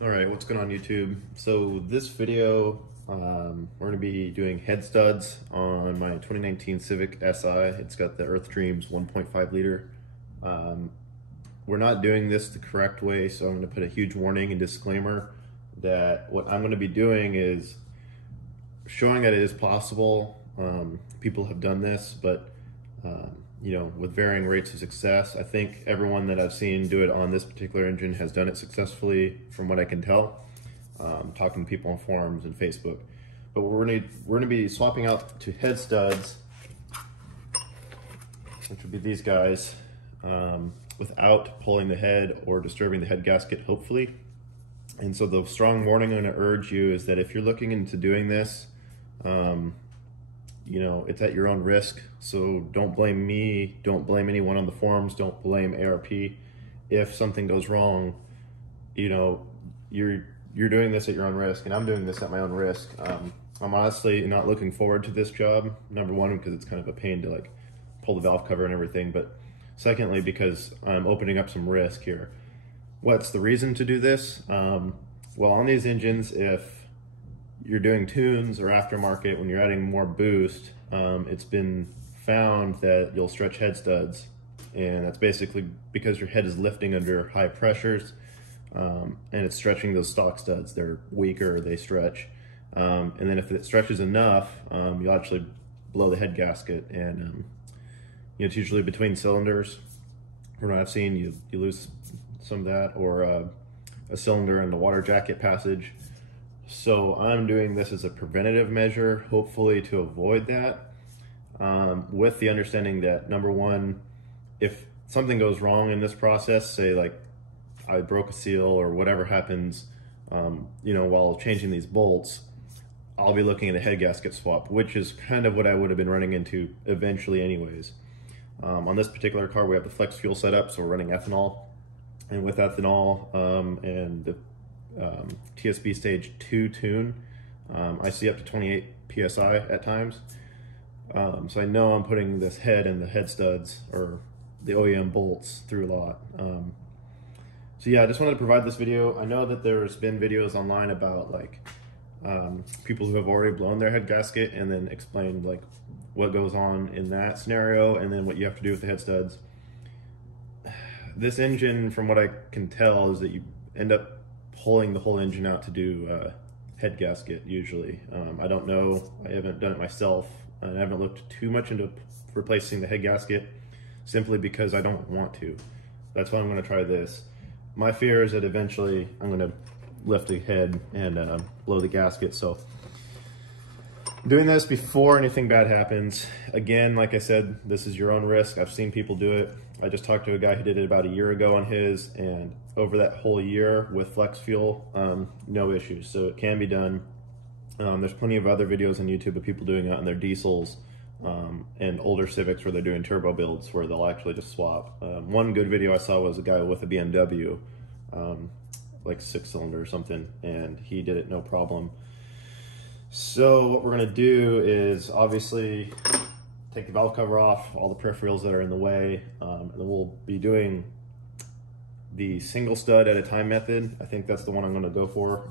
All right, what's going on YouTube? So this video, we're going to be doing head studs on my 2019 Civic SI. It's got the Earth Dreams 1.5 liter. We're not doing this the correct way, so I'm going to put a huge warning and disclaimer that what I'm going to be doing is showing that it is possible. People have done this, but you know, with varying rates of success. I think everyone that I've seen do it on this particular engine has done it successfully, from what I can tell, talking to people on forums and Facebook. But we're gonna be swapping out to head studs, which would be these guys, without pulling the head or disturbing the head gasket, hopefully. And so the strong warning I'm gonna urge you is that if you're looking into doing this, you know, it's at your own risk. So don't blame me, don't blame anyone on the forums, don't blame ARP. If something goes wrong, you know, you're doing this at your own risk, and I'm doing this at my own risk. I'm honestly not looking forward to this job. Number one, because it's kind of a pain to like pull the valve cover and everything, but secondly, because I'm opening up some risk here. What's the reason to do this? Well, on these engines, if you're doing tunes or aftermarket, when you're adding more boost, it's been found that you'll stretch head studs, and that's basically because your head is lifting under high pressures, and it's stretching those stock studs. They're weaker, they stretch, and then if it stretches enough, you'll actually blow the head gasket, and you know, it's usually between cylinders. From what I've seen, you lose some of that, or a cylinder in the water jacket passage. So I'm doing this as a preventative measure, hopefully to avoid that, with the understanding that, number one, if something goes wrong in this process, say like I broke a seal or whatever happens, you know, while changing these bolts, I'll be looking at a head gasket swap, which is kind of what I would have been running into eventually anyways. On this particular car, we have the flex fuel setup, so we're running ethanol, and with ethanol and the TSB stage 2 tune, I see up to 28 PSI at times. So I know I'm putting this head and the head studs, or the OEM bolts, through a lot. So yeah, I just wanted to provide this video. I know that there's been videos online about like people who have already blown their head gasket and then explained like what goes on in that scenario and then what you have to do with the head studs. This engine, from what I can tell, is that you end up pulling the whole engine out to do head gasket usually. I don't know, I haven't done it myself, and I haven't looked too much into replacing the head gasket, simply because I don't want to. That's why I'm going to try this. My fear is that eventually I'm going to lift the head and blow the gasket. So I'm doing this before anything bad happens. Again, like I said, this is your own risk. I've seen people do it. I just talked to a guy who did it about a year ago on his, and over that whole year with flex fuel, no issues. So it can be done. There's plenty of other videos on YouTube of people doing it on their diesels and older Civics where they're doing turbo builds where they'll actually just swap. One good video I saw was a guy with a BMW, like 6-cylinder or something, and he did it no problem. So what we're gonna do is obviously take the valve cover off, all the peripherals that are in the way, and then we'll be doing the single stud at a time method. I think that's the one I'm going to go for.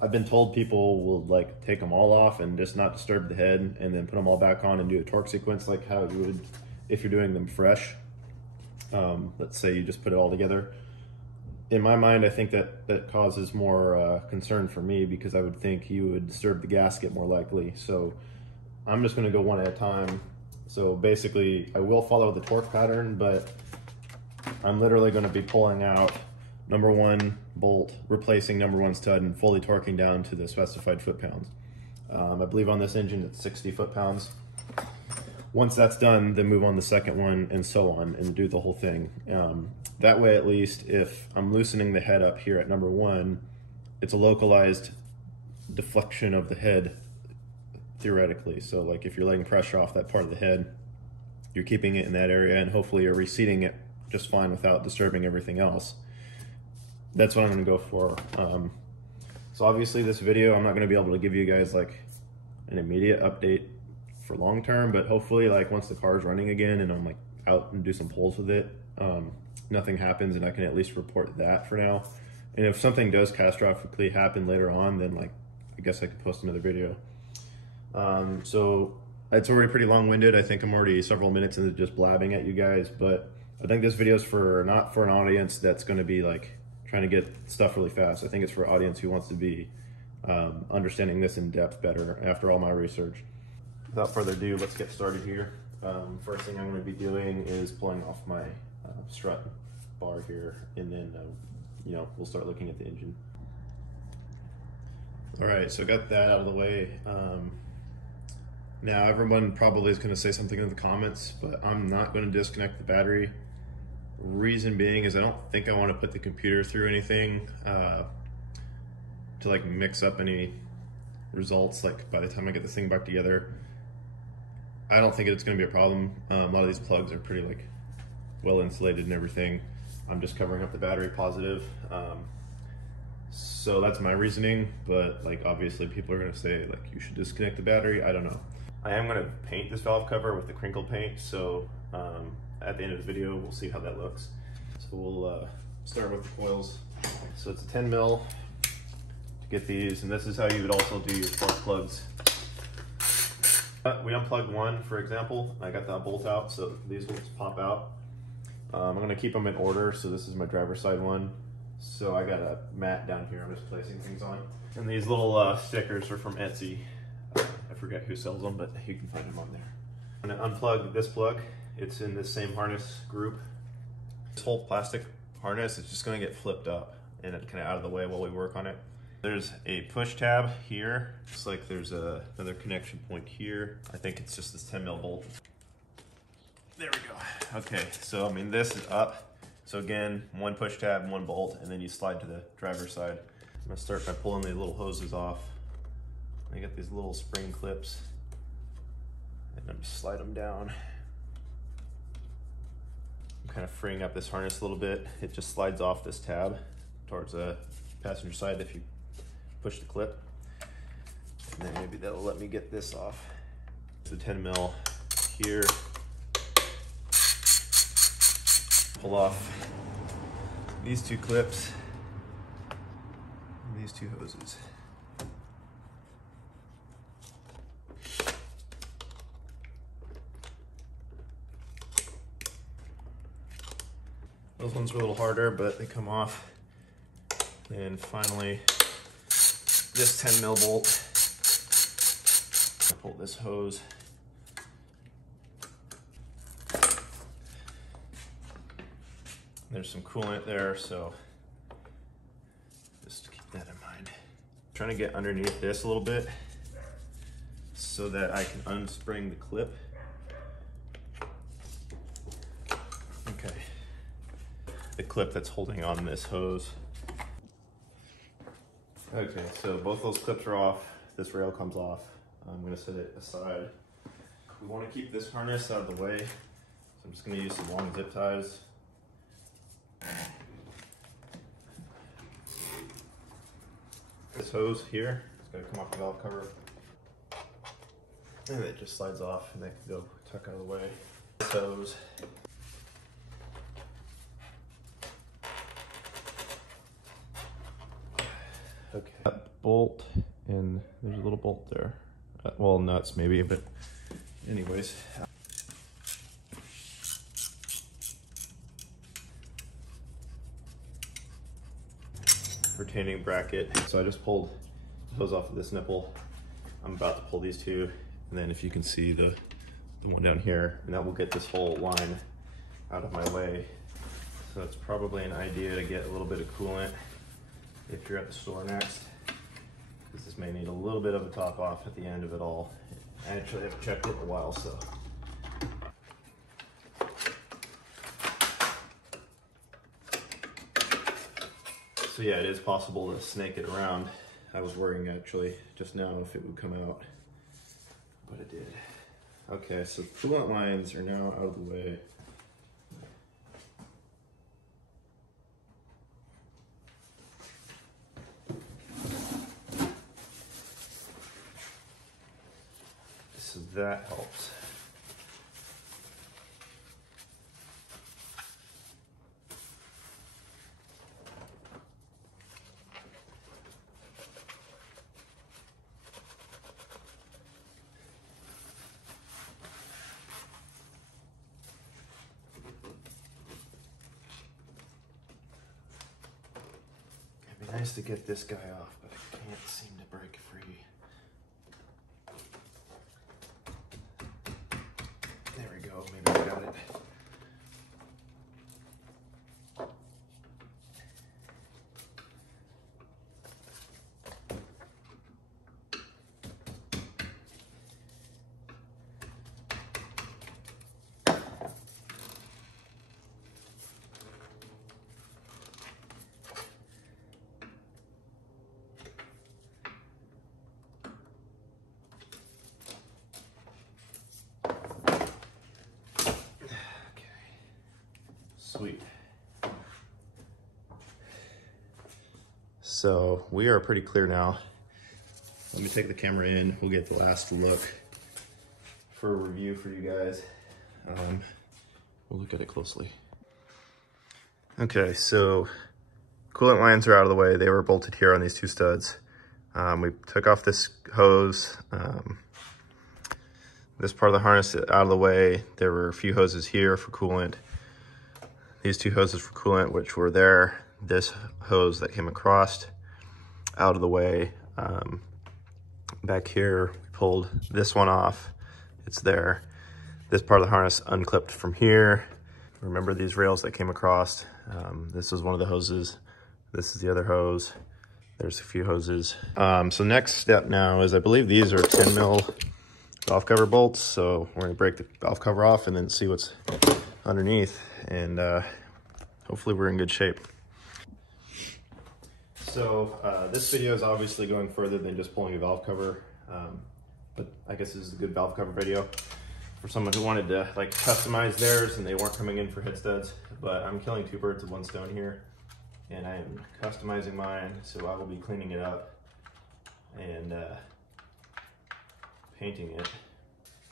I've been told people will like take them all off and just not disturb the head, and then put them all back on and do a torque sequence like how you would if you're doing them fresh. Let's say you just put it all together. In my mind, I think that causes more concern for me, because I would think you would disturb the gasket more likely. So I'm just going to go one at a time. So basically, I will follow the torque pattern, but I'm literally going to be pulling out number 1 bolt, replacing number 1 stud, and fully torquing down to the specified foot-pounds. I believe on this engine it's 60 foot-pounds. Once that's done, then move on the second one, and so on, and do the whole thing. That way, at least, if I'm loosening the head up here at number 1, it's a localized deflection of the head, theoretically. So like if you're letting pressure off that part of the head, you're keeping it in that area, and hopefully you're reseating it just fine without disturbing everything else. That's what I'm going to go for. So obviously this video, I'm not going to be able to give you guys like an immediate update for long term, but hopefully like once the car is running again and I'm like out and do some pulls with it, nothing happens, and I can at least report that for now. And if something does catastrophically happen later on, then like, I guess I could post another video. So it's already pretty long-winded. I think I'm already several minutes into just blabbing at you guys, but I think this video is not for an audience that's going to be like trying to get stuff really fast. I think it's for an audience who wants to be understanding this in depth better after all my research. Without further ado, let's get started here. First thing I'm going to be doing is pulling off my strut bar here, and then we'll start looking at the engine. All right, so got that out of the way. Now everyone probably is going to say something in the comments, but I'm not going to disconnect the battery. Reason being is I don't think I want to put the computer through anything to like mix up any results. Like by the time I get this thing back together, I don't think it's going to be a problem. A lot of these plugs are pretty like well insulated and everything. I'm just covering up the battery positive. So that's my reasoning, but like obviously people are going to say like you should disconnect the battery. I don't know. I am going to paint this valve cover with the crinkle paint, so at the end of the video we'll see how that looks. So we'll start with the coils. So it's a 10 mil to get these, and this is how you would also do your spark plugs. We unplugged one, for example. I got that bolt out, so these will just pop out. I'm going to keep them in order, so this is my driver's side one. So I got a mat down here I'm just placing things on. And these little stickers are from Etsy. I forget who sells them, but you can find them on there. I'm going to unplug this plug. It's in this same harness group. This whole plastic harness is just going to get flipped up and it's kind of out of the way while we work on it. There's a push tab here. Looks like there's another connection point here. I think it's just this 10 mil bolt. There we go. Okay, so I mean this is up. So again, one push tab, one bolt, and then you slide to the driver's side. I'm gonna start by pulling the little hoses off. I got these little spring clips, and I'm just slide them down. I'm kind of freeing up this harness a little bit. It just slides off this tab towards the passenger side if you push the clip. And then maybe that'll let me get this off. It's a 10 mil here. Pull off these two clips and these two hoses. Those ones are a little harder, but they come off. And finally, this 10 mil bolt. I'll pull this hose. There's some coolant there, so just keep that in mind. I'm trying to get underneath this a little bit so that I can unspring the clip. Okay. The clip that's holding on this hose. Okay, so both those clips are off. This rail comes off. I'm going to set it aside. We want to keep this harness out of the way, so I'm just going to use some long zip ties. This hose here is going to come off the valve cover, and it just slides off and they can go tuck out of the way. This hose. Okay. That bolt, and there's a little bolt there. Well, nuts maybe, but anyways. Retaining bracket. So I just pulled the hose off of this nipple. I'm about to pull these two, and then if you can see the one down here, and that will get this whole line out of my way. So it's probably an idea to get a little bit of coolant if you're at the store next, because this may need a little bit of a top off at the end of it all. I actually haven't checked it in a while, so. So yeah, it is possible to snake it around. I was worrying actually just now if it would come out, but it did. Okay, so coolant lines are now out of the way. So that helps. It'd be nice to get this guy off, but I can't seem to break free. There we go, maybe I got it. Sweet. So we are pretty clear now. Let me take the camera in. We'll get the last look for a review for you guys. We'll look at it closely. Okay, so coolant lines are out of the way. They were bolted here on these two studs. We took off this hose. This part of the harness out of the way. There were a few hoses here for coolant. These two hoses for coolant, which were there. This hose that came across, out of the way. Back here, we pulled this one off. It's there. This part of the harness unclipped from here. Remember these rails that came across? This is one of the hoses. This is the other hose. There's a few hoses. So next step now is, I believe these are 10 mil valve cover bolts. So we're gonna break the valve cover off and then see what's underneath, and hopefully we're in good shape. So this video is obviously going further than just pulling a valve cover, but I guess this is a good valve cover video for someone who wanted to like customize theirs and they weren't coming in for head studs. But I'm killing two birds with one stone here, and I am customizing mine, so I will be cleaning it up and painting it.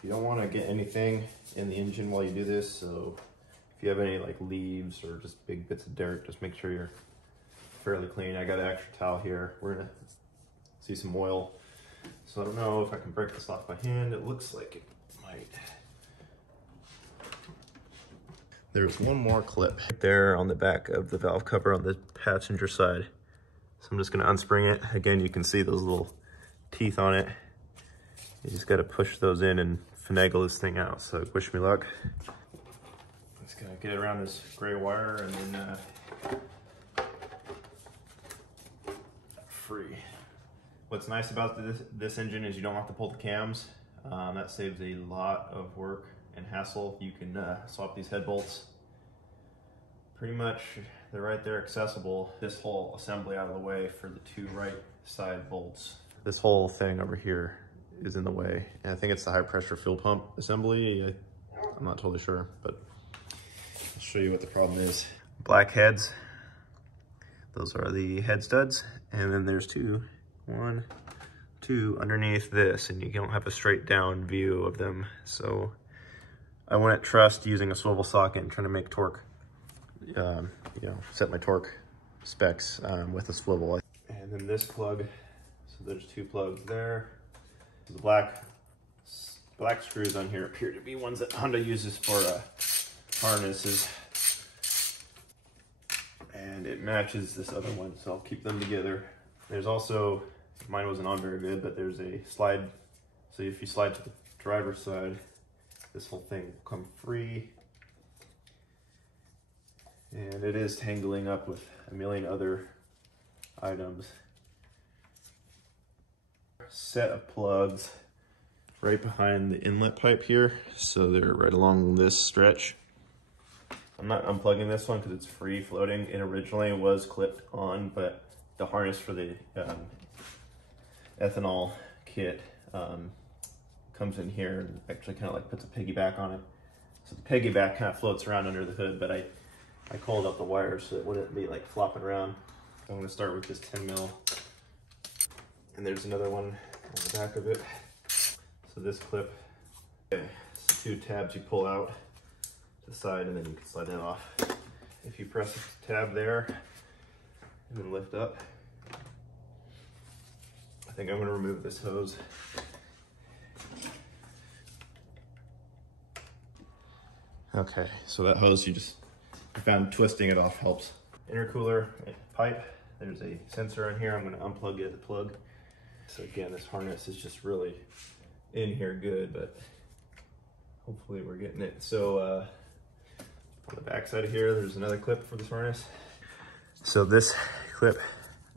You don't want to get anything in the engine while you do this, so if you have any like leaves or just big bits of dirt, just make sure you're fairly clean. I got an extra towel here. We're gonna see some oil. So I don't know if I can break this off by hand. It looks like it might. There's one more clip right there on the back of the valve cover on the passenger side. So I'm just gonna unspring it. Again, you can see those little teeth on it. You just gotta push those in and finagle this thing out. So wish me luck. Just gonna get around this gray wire and then free. What's nice about this engine is you don't have to pull the cams. That saves a lot of work and hassle. You can swap these head bolts. Pretty much, they're right there accessible. This whole assembly out of the way for the two right side bolts. This whole thing over here is in the way. And I think it's the high pressure fuel pump assembly. I'm not totally sure, but I'll show you what the problem is. Black heads. Those are the head studs. And then there's one, two underneath this, and you don't have a straight down view of them. So I went at trust using a swivel socket and trying to make torque, set my torque specs with a swivel. And then this plug, so there's two plugs there. The black screws on here appear to be ones that Honda uses for harnesses. And it matches this other one, so I'll keep them together. There's also, mine wasn't on very good, but there's a slide. So if you slide to the driver's side, this whole thing will come free. And it is tangling up with a million other items. Set of plugs right behind the inlet pipe here. So they're right along this stretch. I'm not unplugging this one because it's free floating. It originally was clipped on, but the harness for the ethanol kit comes in here and actually kind of like puts a piggyback on it. So the piggyback kind of floats around under the hood, but I coiled up the wires so it wouldn't be like flopping around. I'm going to start with this 10 mil. And there's another one on the back of it. So this clip, okay, it's two tabs you pull out to the side and then you can slide that off. If you press the tab there and then lift up, I think I'm going to remove this hose. Okay, so that hose I found twisting it off helps. Intercooler pipe, There's a sensor in here. I'm going to unplug it, the plug. So again, this harness is just really in here good, but hopefully we're getting it. So on the back side of here, there's another clip for this harness. So this clip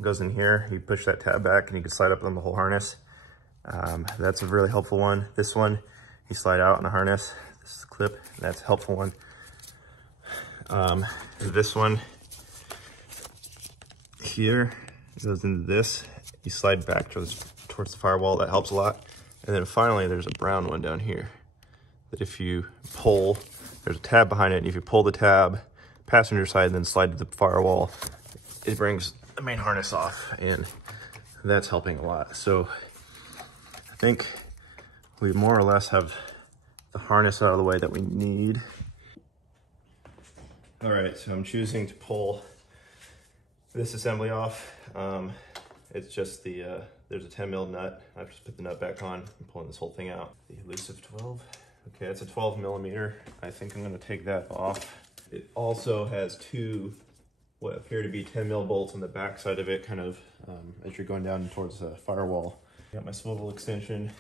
goes in here. You push that tab back and you can slide up on the whole harness. That's a really helpful one. This one, you slide out on a harness. This is the clip, that's a helpful one. This one here goes into this. You slide back towards the firewall, that helps a lot. And then finally, there's a brown one down here that if you pull, there's a tab behind it, and if you pull the tab, passenger side, and then slide to the firewall, it brings the main harness off, and that's helping a lot. So I think we more or less have the harness out of the way that we need. All right, so I'm choosing to pull this assembly off. It's just the, there's a 10 mil nut. I've just put the nut back on. I'm pulling this whole thing out. The elusive 12. Okay, it's a 12 millimeter. I think I'm gonna take that off. It also has two, what appear to be 10 mil bolts on the back side of it, kind of as you're going down towards the firewall. Got my swivel extension.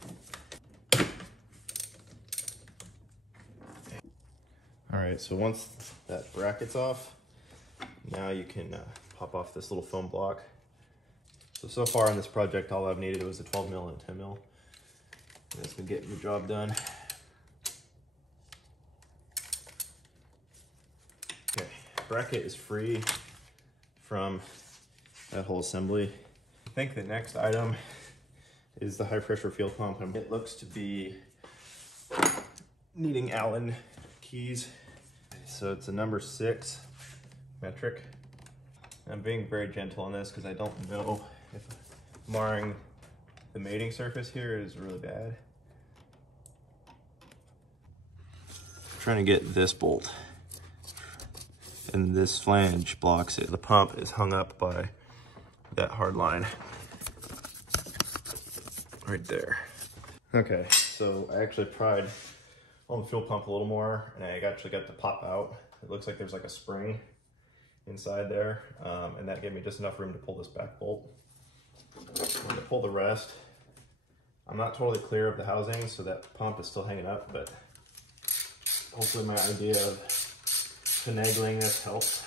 All right, so once that bracket's off, now you can pop off this little foam block. So far on this project, all I've needed was a 12 mil and a 10 mil. That's gonna get your job done. Okay, bracket is free from that whole assembly. I think the next item is the high pressure fuel pump. It looks to be needing Allen keys. So it's a number 6 metric. I'm being very gentle on this because I don't know if marring the mating surface here is really bad. I'm trying to get this bolt, and this flange blocks it. The pump is hung up by that hard line right there. Okay, so I actually pried on the fuel pump a little more, and I actually got the pop out. It looks like there's like a spring inside there, and that gave me just enough room to pull this back bolt. I'm gonna pull the rest. I'm not totally clear of the housing, so that pump is still hanging up, but hopefully my idea of finagling this helps.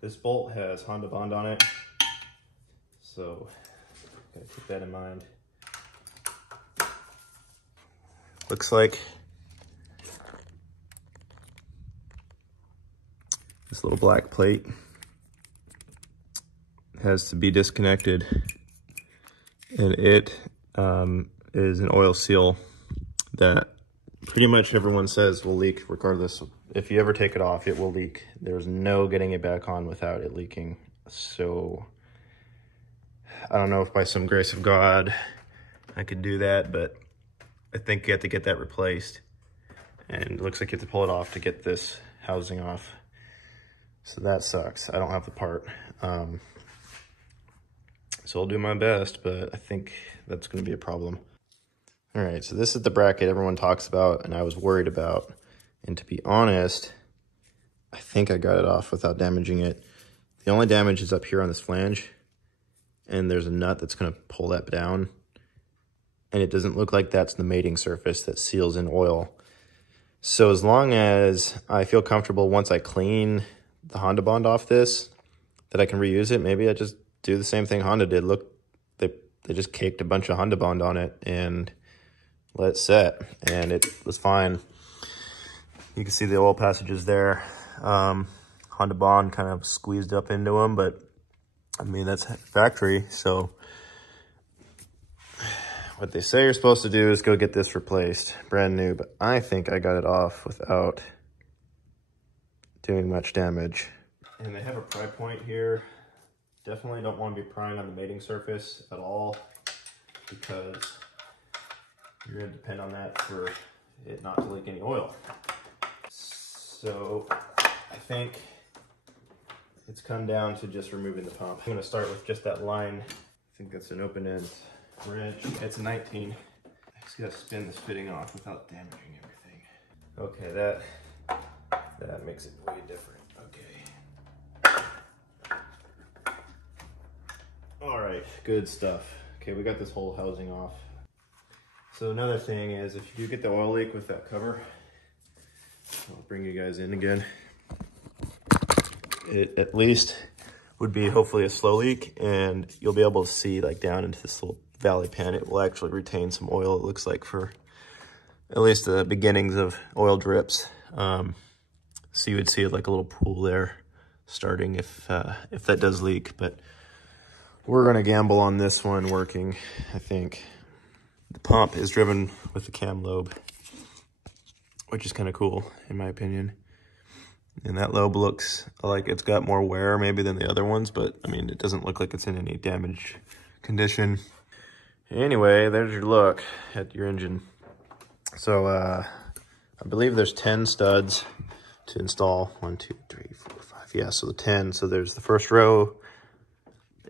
This bolt has Honda Bond on it, so gotta keep that in mind. Looks like this little black plate has to be disconnected, and it is an oil seal that pretty much everyone says will leak regardless. If you ever take it off, it will leak. There's no getting it back on without it leaking. So I don't know if by some grace of God I could do that, but I think you have to get that replaced, and it looks like you have to pull it off to get this housing off. So that sucks. I don't have the part. So I'll do my best, but I think that's gonna be a problem. All right, so this is the bracket everyone talks about and I was worried about. And to be honest, I think I got it off without damaging it. The only damage is up here on this flange, and there's a nut that's gonna pull that down. And it doesn't look like that's the mating surface that seals in oil. So as long as I feel comfortable once I clean the Honda Bond off this, that I can reuse it, maybe I just do the same thing Honda did. Look, they just caked a bunch of Honda Bond on it and let it set, and it was fine. You can see the oil passages there. Honda Bond kind of squeezed up into them, but I mean, that's factory, so what they say you're supposed to do is go get this replaced, brand new, but I think I got it off without doing much damage. And they have a pry point here. Definitely don't want to be prying on the mating surface at all, because you're going to depend on that for it not to leak any oil. So I think it's come down to just removing the pump. I'm going to start with just that line. I think that's an open end wrench. It's a 19. I just got to spin this fitting off without damaging everything. Okay, that makes it way different. Okay. right, good stuff. Okay, we got this whole housing off. So another thing is, if you do get the oil leak with that cover, I'll bring you guys in again. It at least would be hopefully a slow leak, and you'll be able to see like down into this little valley pan. It will actually retain some oil, it looks like, for at least the beginnings of oil drips. So you would see like a little pool there starting if that does leak, but we're gonna gamble on this one working, I think. The pump is driven with the cam lobe, which is kind of cool in my opinion. And that lobe looks like it's got more wear maybe than the other ones, but I mean, it doesn't look like it's in any damaged condition. Anyway, there's your look at your engine. So I believe there's 10 studs to install. 1, 2, 3, 4, 5. Yeah, so the 10. So there's the first row,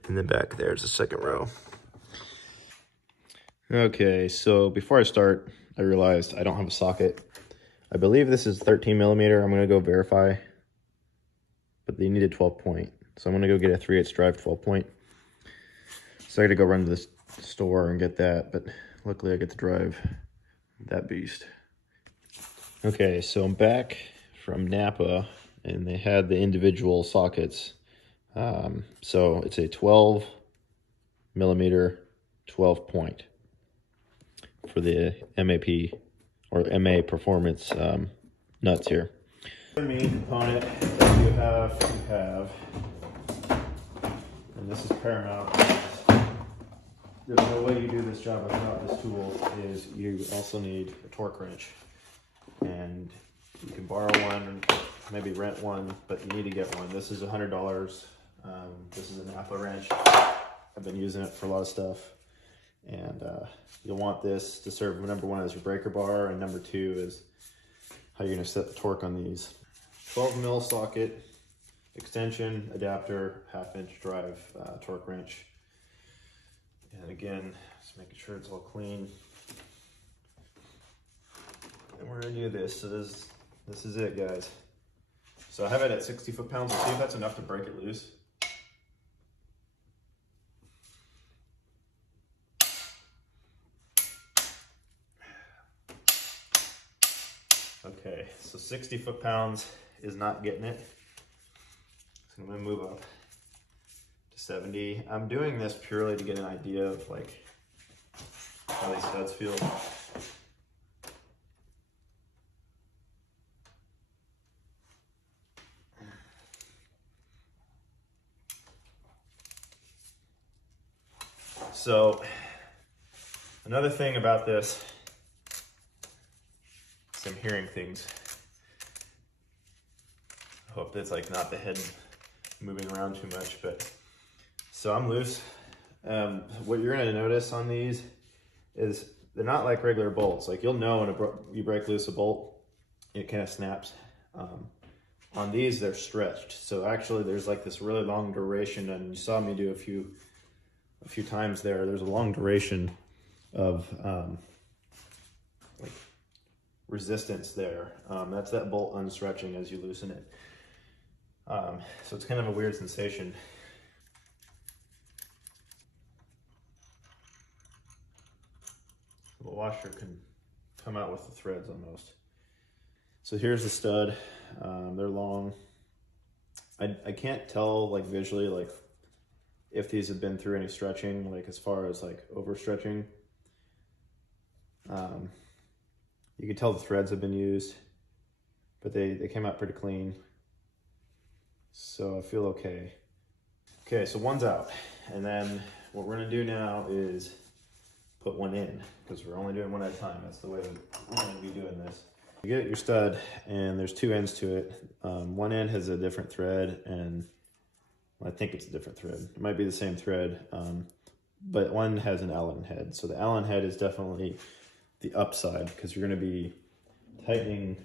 and then back there's the second row. Okay, so before I start, I realized I don't have a socket. I believe this is 13 millimeter. I'm gonna go verify, but they needed 12 point. So I'm gonna go get a 3/8 drive 12 point. So I gotta go run to the store and get that, but luckily I get to drive that beast. Okay, so I'm back from Napa, and they had the individual sockets. So it's a 12 millimeter 12 point for the MAP or MA performance nuts here. The main component that you have, and this is paramount. There's no way you do this job without this tool, is you also need a torque wrench. And you can borrow one, maybe rent one, but you need to get one. This is $100. This is a Napa wrench. I've been using it for a lot of stuff. And you'll want this to serve, number one, as your breaker bar, and number two is how you're gonna set the torque on these. 12 mil socket, extension, adapter, 1/2-inch drive, torque wrench. And again, just making sure it's all clean. And we're gonna do this. So this is it, guys. So I have it at 60 foot-pounds. We'll see if that's enough to break it loose. Okay, so 60 foot-pounds is not getting it. So I'm gonna move up to 70. I'm doing this purely to get an idea of like how these studs feel. So another thing about this, I'm hearing things. I hope that's like not the head moving around too much, but so I'm loose. What you're gonna notice on these is they're not like regular bolts. Like you'll know when you break loose a bolt, it kind of snaps. On these, they're stretched. So actually there's like this really long duration, and you saw me do a few times there. There's a long duration of like resistance there. That's that bolt unstretching as you loosen it. So it's kind of a weird sensation. The washer can come out with the threads almost. So here's the stud. They're long. I can't tell like visually like if these have been through any stretching, like as far as like overstretching. You can tell the threads have been used, but they came out pretty clean. So I feel okay. Okay, so one's out. And then what we're gonna do now is put one in, because we're only doing one at a time. That's the way we're gonna be doing this. You get your stud, and there's two ends to it. One end has a different thread, and well, I think it's a different thread. It might be the same thread, but one has an Allen head. So the Allen head is definitely the upside, because you're going to be tightening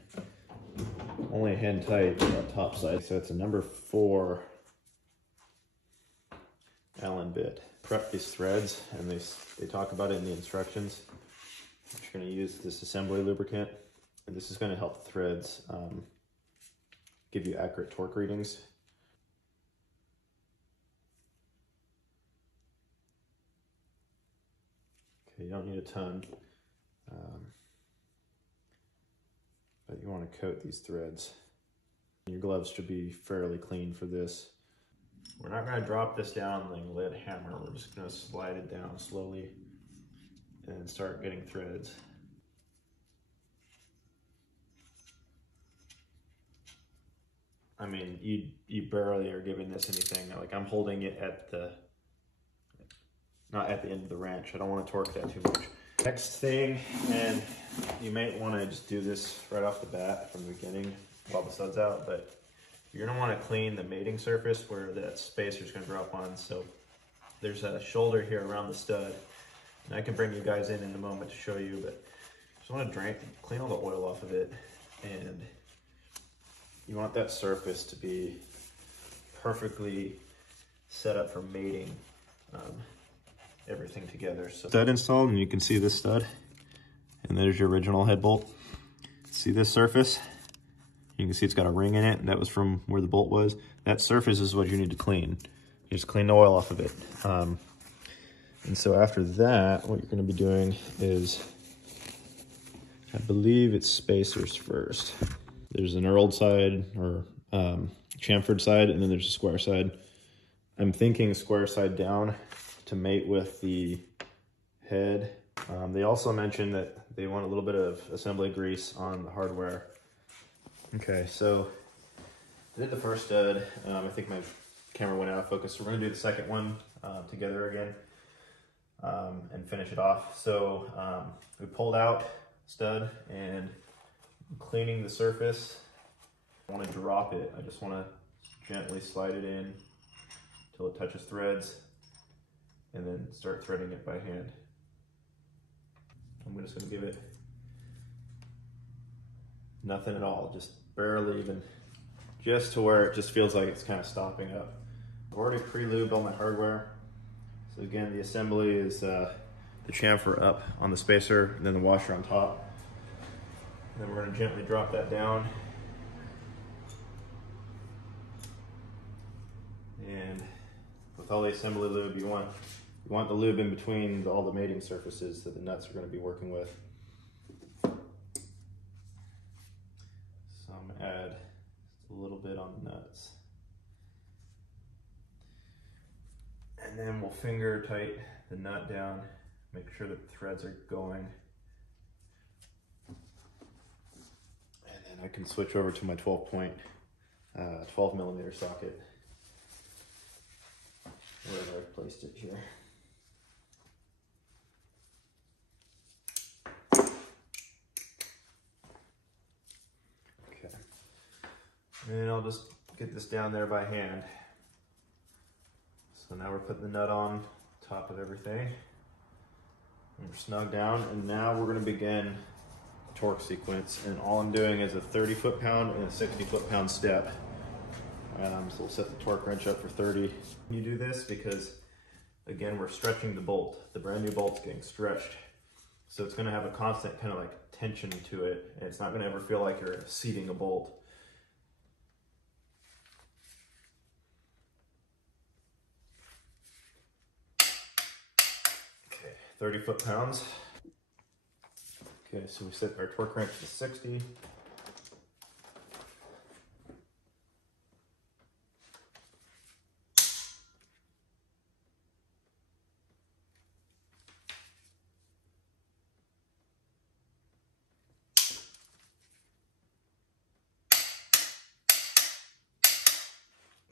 only hand tight on the top side. So it's a number 4 Allen bit. Prep these threads, and they talk about it in the instructions. You're going to use this assembly lubricant, and this is going to help the threads give you accurate torque readings. Okay, you don't need a ton, but you want to coat these threads. Your gloves should be fairly clean for this. We're not going to drop this down like a lead hammer. We're just going to slide it down slowly and start getting threads. I mean, you barely are giving this anything. Like, I'm holding it at the, not at the end of the wrench. I don't want to torque that too much. Next thing, and you might want to just do this right off the bat from the beginning while the stud's out, but you're going to want to clean the mating surface where that spacer is going to drop on. So there's a shoulder here around the stud, and I can bring you guys in a moment to show you, but just want to clean all the oil off of it, and you want that surface to be perfectly set up for mating everything together. So stud installed, and you can see this stud, and there's your original head bolt. See this surface? You can see it's got a ring in it, and that was from where the bolt was. That surface is what you need to clean. You just clean the oil off of it. And so after that, what you're going to be doing is, I believe it's spacers first. There's an knurled side, or chamfered side, and then there's a square side. I'm thinking square side down to mate with the head. They also mentioned that they want a little bit of assembly grease on the hardware. Okay, so I did the first stud. I think my camera went out of focus, so we're gonna do the second one together again and finish it off. So we pulled out stud and cleaning the surface. I want to drop it. I just want to gently slide it in until it touches threads, and then start threading it by hand. I'm just going to give it nothing at all, just barely even, just to where it just feels like it's kind of stopping up. I've already pre-lubed all my hardware. So again, the assembly is the chamfer up on the spacer, and then the washer on top. And then we're going to gently drop that down. And with all the assembly lube, you want the lube in between all the mating surfaces that the nuts are going to be working with. So I'm going to add just a little bit on the nuts. And then we'll finger tight the nut down, make sure that the threads are going. And then I can switch over to my 12 millimeter socket, wherever I've placed it here. Okay. And I'll just get this down there by hand. So now we're putting the nut on top of everything. And we're snug down, and now we're going to begin the torque sequence. And all I'm doing is a 30 foot-pound and a 60 foot-pound step. So we'll set the torque wrench up for 30. You do this because, again, we're stretching the bolt. The brand new bolt's getting stretched. So it's going to have a constant kind of like tension to it, and it's not going to ever feel like you're seating a bolt. Okay, 30 foot-pounds. Okay, so we set our torque wrench to 60.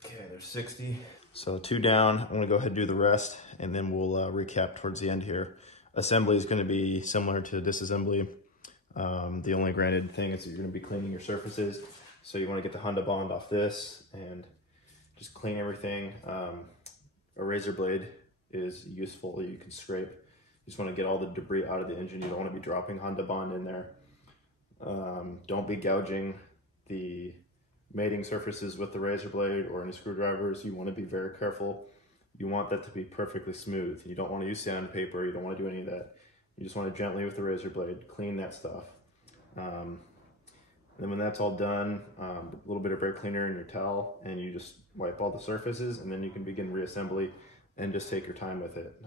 Okay, there's 60. So 2 down. I'm gonna go ahead and do the rest, and then we'll recap towards the end here. Assembly is gonna be similar to disassembly. The only granted thing is that you're gonna be cleaning your surfaces. So you wanna get the Honda Bond off this and just clean everything. A razor blade is useful. You can scrape. You just wanna get all the debris out of the engine. You don't wanna be dropping Honda Bond in there. Don't be gouging the mating surfaces with the razor blade or any screwdrivers. You want to be very careful. You want that to be perfectly smooth. You don't want to use sandpaper. You don't want to do any of that. You just want to gently with the razor blade clean that stuff. Then when that's all done, a little bit of brake cleaner in your towel, and you just wipe all the surfaces, and then you can begin reassembly and just take your time with it.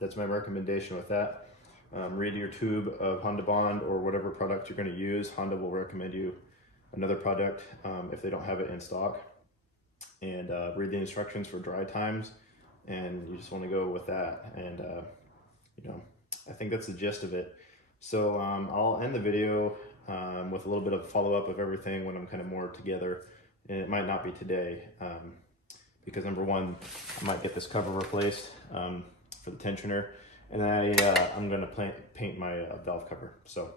That's my recommendation with that. read your tube of Honda Bond or whatever product you're going to use. Honda will recommend you another product if they don't have it in stock. And read the instructions for dry times, and you just want to go with that. And you know, I think that's the gist of it. So I'll end the video with a little bit of follow-up of everything when I'm kind of more together, and it might not be today because number one, I might get this cover replaced for the tensioner, and then I'm going to paint my valve cover. So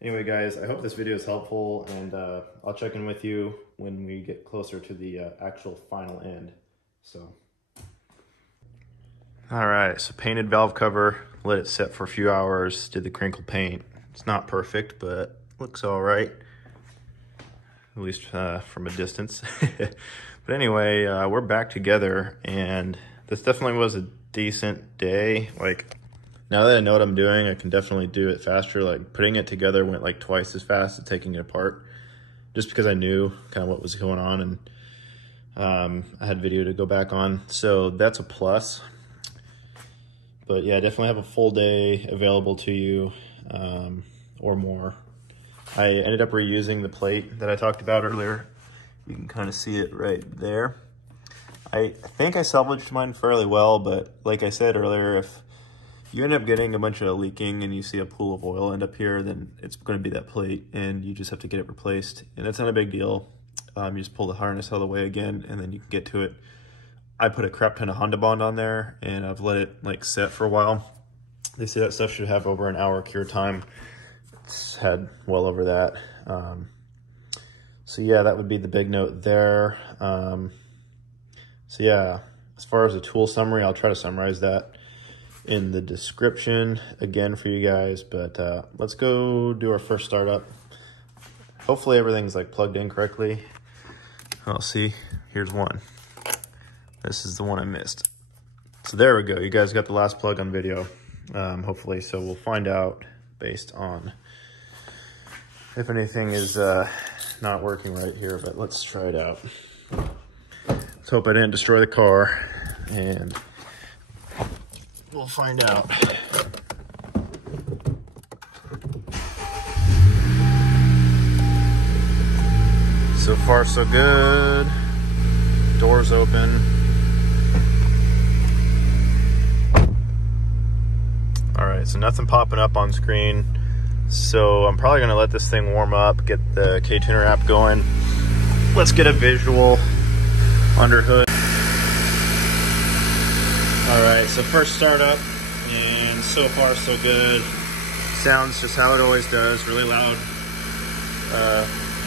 anyway, guys, I hope this video is helpful, and I'll check in with you when we get closer to the actual final end. So, all right, so painted valve cover, let it set for a few hours, did the crinkle paint. It's not perfect, but looks all right, at least from a distance. But anyway, we're back together, and this definitely was a decent day. Like, now that I know what I'm doing, I can definitely do it faster. Like, putting it together went like twice as fast as taking it apart, just because I knew kind of what was going on, and I had video to go back on. So that's a plus. But yeah, definitely have a full day available to you, or more. I ended up reusing the plate that I talked about earlier. You can kind of see it right there. I think I salvaged mine fairly well, but like I said earlier, if you end up getting a bunch of leaking and you see a pool of oil end up here, then it's going to be that plate, and you just have to get it replaced. And that's not a big deal. You just pull the harness out of the way again, and then you can get to it. I put a crap ton of Honda Bond on there, and I've let it like set for a while. They say that stuff should have over an hour cure time. It's had well over that. So yeah, that would be the big note there. So yeah, as far as the tool summary, I'll try to summarize that in the description again for you guys, but let's go do our first startup. Hopefully everything's like plugged in correctly. I'll see, here's one. This is the one I missed. So there we go, you guys got the last plug on video, hopefully. So we'll find out based on if anything is not working right here, but let's try it out. Let's hope I didn't destroy the car, and we'll find out. So far, so good. Doors open. All right, so nothing popping up on screen. So I'm probably gonna let this thing warm up, get the K-Tuner app going. Let's get a visual under hood. All right, so first startup, and so far so good. Sounds just how it always does, really loud.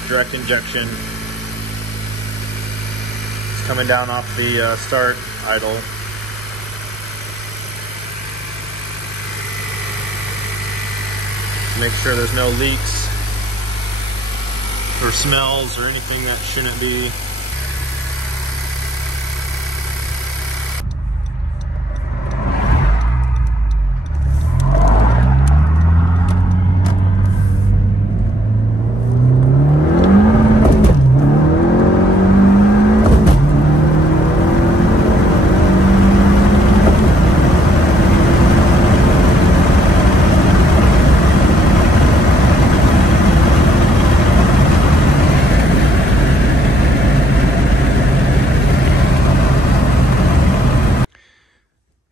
Direct injection. It's coming down off the start idle. Make sure there's no leaks or smells or anything that shouldn't be.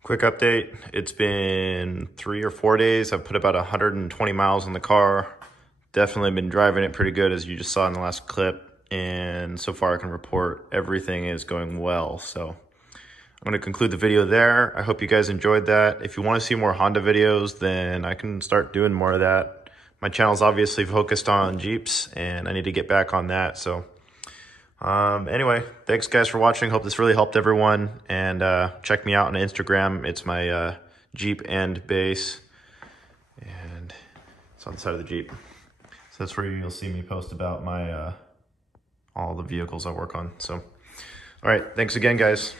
Quick update, it's been 3 or 4 days. I've put about 120 miles on the car. Definitely been driving it pretty good, as you just saw in the last clip. And so far I can report everything is going well. So I'm going to conclude the video there. I hope you guys enjoyed that. If you want to see more Honda videos, then I can start doing more of that. My channel's obviously focused on Jeeps, and I need to get back on that. So anyway, thanks guys for watching. Hope this really helped everyone, and check me out on Instagram. It's my Jeep end base, and it's on the side of the Jeep. So that's where you'll see me post about my all the vehicles I work on. So all right, thanks again guys.